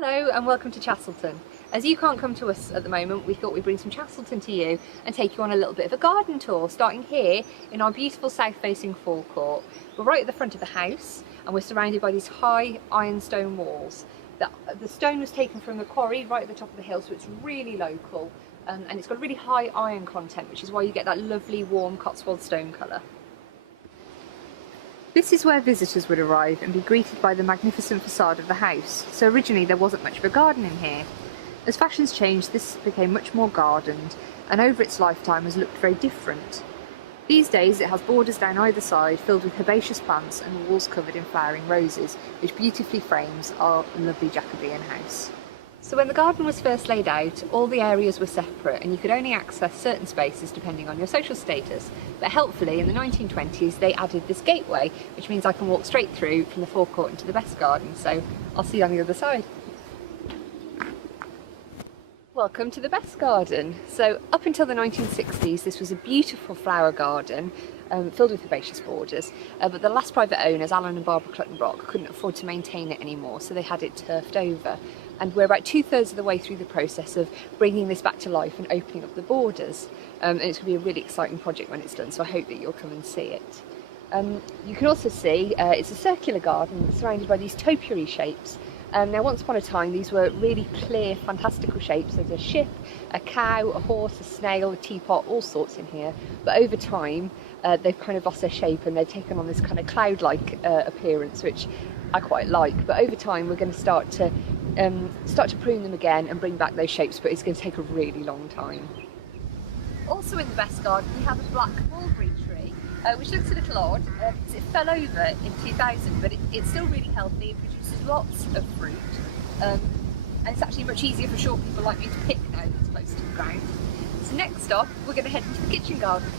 Hello and welcome to Chasselton. As you can't come to us at the moment, we thought we'd bring some Chasselton to you and take you on a little bit of a garden tour, starting here in our beautiful south-facing forecourt. We're right at the front of the house and we're surrounded by these high ironstone walls. The stone was taken from the quarry right at the top of the hill, so it's really local, and it's got a really high iron content, which is why you get that lovely warm Cotswold stone colour. This is where visitors would arrive and be greeted by the magnificent facade of the house, so originally there wasn't much of a garden in here. As fashions changed, this became much more gardened, and over its lifetime has looked very different. These days it has borders down either side filled with herbaceous plants and walls covered in flowering roses, which beautifully frames our lovely Jacobean house. So when the garden was first laid out, all the areas were separate and you could only access certain spaces depending on your social status. But helpfully, in the 1920s, they added this gateway, which means I can walk straight through from the forecourt into the best garden. So I'll see you on the other side. Welcome to the best garden. So up until the 1960s, this was a beautiful flower garden filled with herbaceous borders, but the last private owners, Alan and Barbara Clutton-Brock, couldn't afford to maintain it anymore, so they had it turfed over. And we're about 2/3 of the way through the process of bringing this back to life and opening up the borders. And it's going to be a really exciting project when it's done, so I hope that you'll come and see it. You can also see it's a circular garden surrounded by these topiary shapes. Now, once upon a time, these were really clear, fantastical shapes. There's a ship, a cow, a horse, a snail, a teapot, all sorts in here. But over time, they've kind of lost their shape and they've taken on this kind of cloud-like appearance, which I quite like. But over time, we're going to start to prune them again and bring back those shapes, but it's going to take a really long time. Also in the best garden, we have a black mulberry tree, which looks a little odd because it fell over in 2000, but it's still really healthy and produces lots of fruit. And it's actually much easier for short people like me to pick now that it's close to the ground. So next stop, we're going to head into the kitchen garden.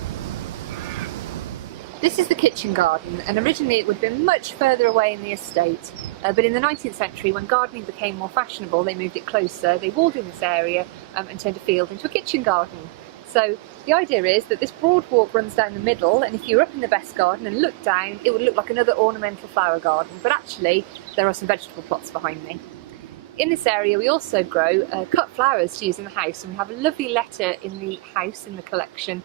This is the kitchen garden, and originally it would have been much further away in the estate, but in the 19th century, when gardening became more fashionable, they moved it closer, they walled in this area and turned a field into a kitchen garden. So the idea is that this broad walk runs down the middle, and if you're up in the best garden and look down, it would look like another ornamental flower garden, but actually there are some vegetable plots behind me. In this area we also grow cut flowers to use in the house, and we have a lovely letter in the house, in the collection,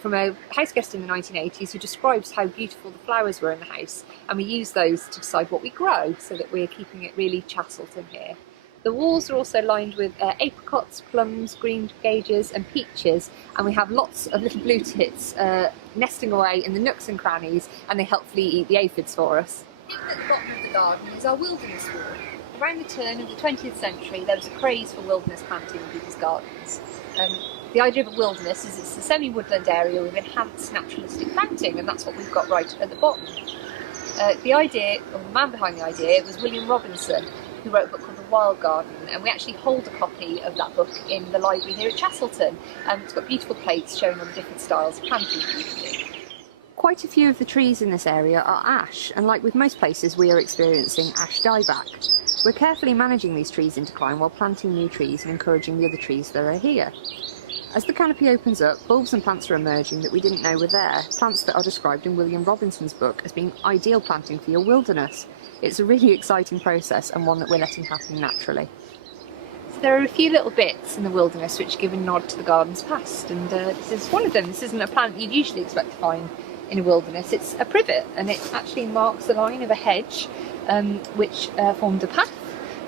from a house guest in the 1980s who describes how beautiful the flowers were in the house, and we use those to decide what we grow so that we're keeping it really Chasselton here. The walls are also lined with apricots, plums, green gages and peaches, and we have lots of little blue tits nesting away in the nooks and crannies, and they helpfully eat the aphids for us. Hidden at the bottom of the garden is our wilderness wall. Around the turn of the 20th century there was a craze for wilderness planting in people's gardens. The idea of a wilderness is it's a semi-woodland area with enhanced naturalistic planting, and that's what we've got right at the bottom. The idea, or the man behind the idea, was William Robinson, who wrote a book called The Wild Garden, and we actually hold a copy of that book in the library here at Chasselton. It's got beautiful plates showing all the different styles of planting you can do. Quite a few of the trees in this area are ash, and like with most places we are experiencing ash dieback. We're carefully managing these trees in decline while planting new trees and encouraging the other trees that are here. As the canopy opens up, bulbs and plants are emerging that we didn't know were there, plants that are described in William Robinson's book as being ideal planting for your wilderness. It's a really exciting process and one that we're letting happen naturally. So there are a few little bits in the wilderness which give a nod to the garden's past, and this is one of them. This isn't a plant you'd usually expect to find in a wilderness. It's a privet, and it actually marks the line of a hedge which formed a path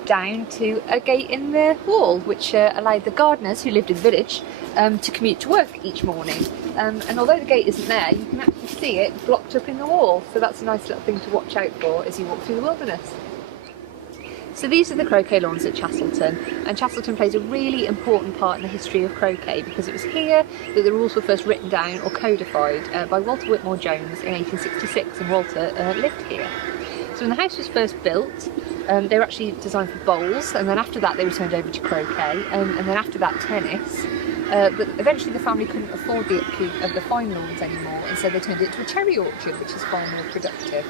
down to a gate in the wall, which allowed the gardeners who lived in the village to commute to work each morning. And although the gate isn't there, you can actually see it blocked up in the wall, so that's a nice little thing to watch out for as you walk through the wilderness. So these are the croquet lawns at Chasselton, and Chasselton plays a really important part in the history of croquet because it was here that the rules were first written down or codified by Walter Whitmore Jones in 1866, and Walter lived here. So when the house was first built, they were actually designed for bowls, and then after that they were turned over to croquet, and then after that tennis. But eventually the family couldn't afford the upkeep of the fine lawns anymore, and so they turned it into a cherry orchard, which is far more productive.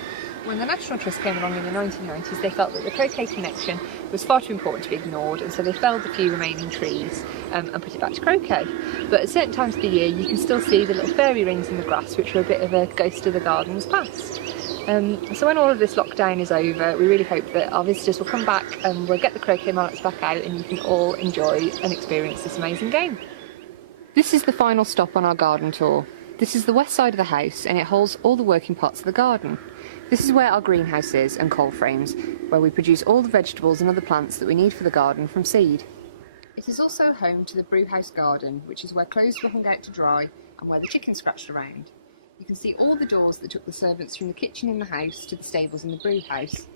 When the National Trust came along in the 1990s, they felt that the croquet connection was far too important to be ignored, and so they felled a few remaining trees and put it back to croquet. But at certain times of the year you can still see the little fairy rings in the grass, which were a bit of a ghost of the garden's past. So when all of this lockdown is over, we really hope that our visitors will come back and we'll get the croquet mallets back out and you can all enjoy and experience this amazing game. This is the final stop on our garden tour. This is the west side of the house and it holds all the working parts of the garden. This is where our greenhouse is and cold frames, where we produce all the vegetables and other plants that we need for the garden from seed. It is also home to the brew house garden, which is where clothes were hung out to dry and where the chickens scratched around. You can see all the doors that took the servants from the kitchen in the house to the stables in the brew house,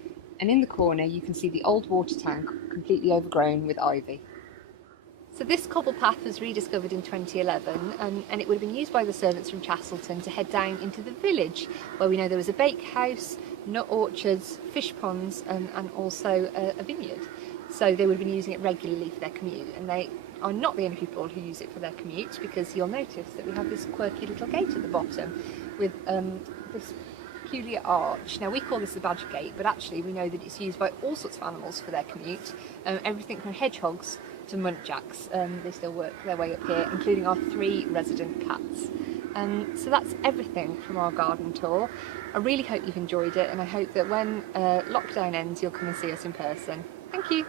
and in the corner you can see the old water tank completely overgrown with ivy. So this cobble path was rediscovered in 2011 and it would have been used by the servants from Chasselton to head down into the village, where we know there was a bakehouse, nut orchards, fish ponds and also a vineyard. So they would have been using it regularly for their commute, and they are not the only people who use it for their commute, because you'll notice that we have this quirky little gate at the bottom with this peculiar arch. Now we call this the badger gate, but actually we know that it's used by all sorts of animals for their commute, everything from hedgehogs to muntjacs. They still work their way up here, including our 3 resident cats. So that's everything from our garden tour. I really hope you've enjoyed it, and I hope that when lockdown ends you'll come and see us in person. Thank you.